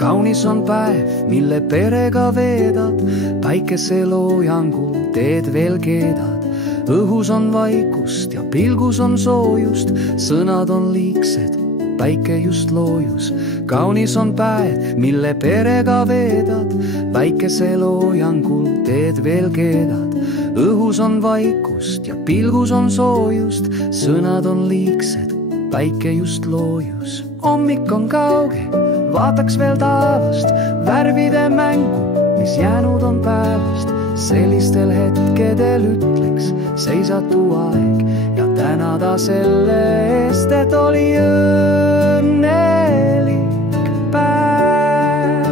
Kaunis on päev, mille perega veedad, päikeseloojangul teed veel keedad. Õhus on vaikust ja pilgus on soojust, sõnad on liigsed, päike just loojus. Kaunis on päev, mille perega veedad, päikeseloojangul teed veel keedad. Õhus on vaikust ja pilgus on soojust, sõnad on liigsed, päike just loojus. Hommik on kauge, vaataks veel taevast, värvide mängu, mis jäänud on päevast. Sellistel hetkedel ütleks, seisatu aeg ja tänada selle eest, et oli õnnelik päev.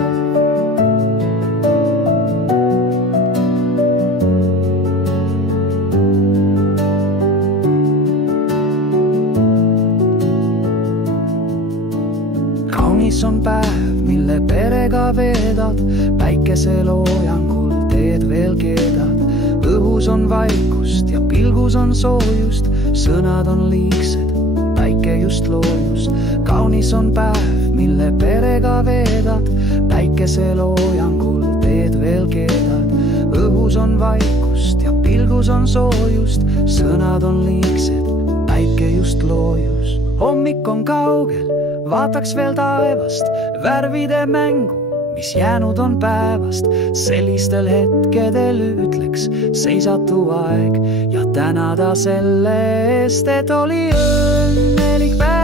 Kaunis on päev, mille perega veedad, päikeseloojangul teed veel keedad. Õhus on vaikust ja pilgus on soojust, sõnad on liigsed, päike just loojus. Kaunis on päev, mille perega veedad, päikeseloojangul teed veel keedad. Õhus on vaikust ja pilgus on soojust, sõnad on liigsed, päike just loojus. Hommik on kaugel, vaataks veel taevast, värvide mängu, mis jäänud on päevast. Sellistel hetkedel ütleks, seisatu aeg ja tänada selle eest, et oli õnnelik päev.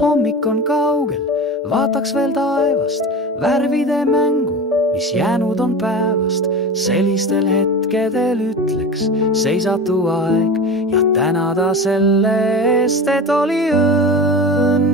Hommik on kaugel, vaataks veel taevast, värvide mängu, mis jäänud on päevast. Sellistel hetkedel ütleks, seisatu aeg ja tänada selle eest, et oli õnn.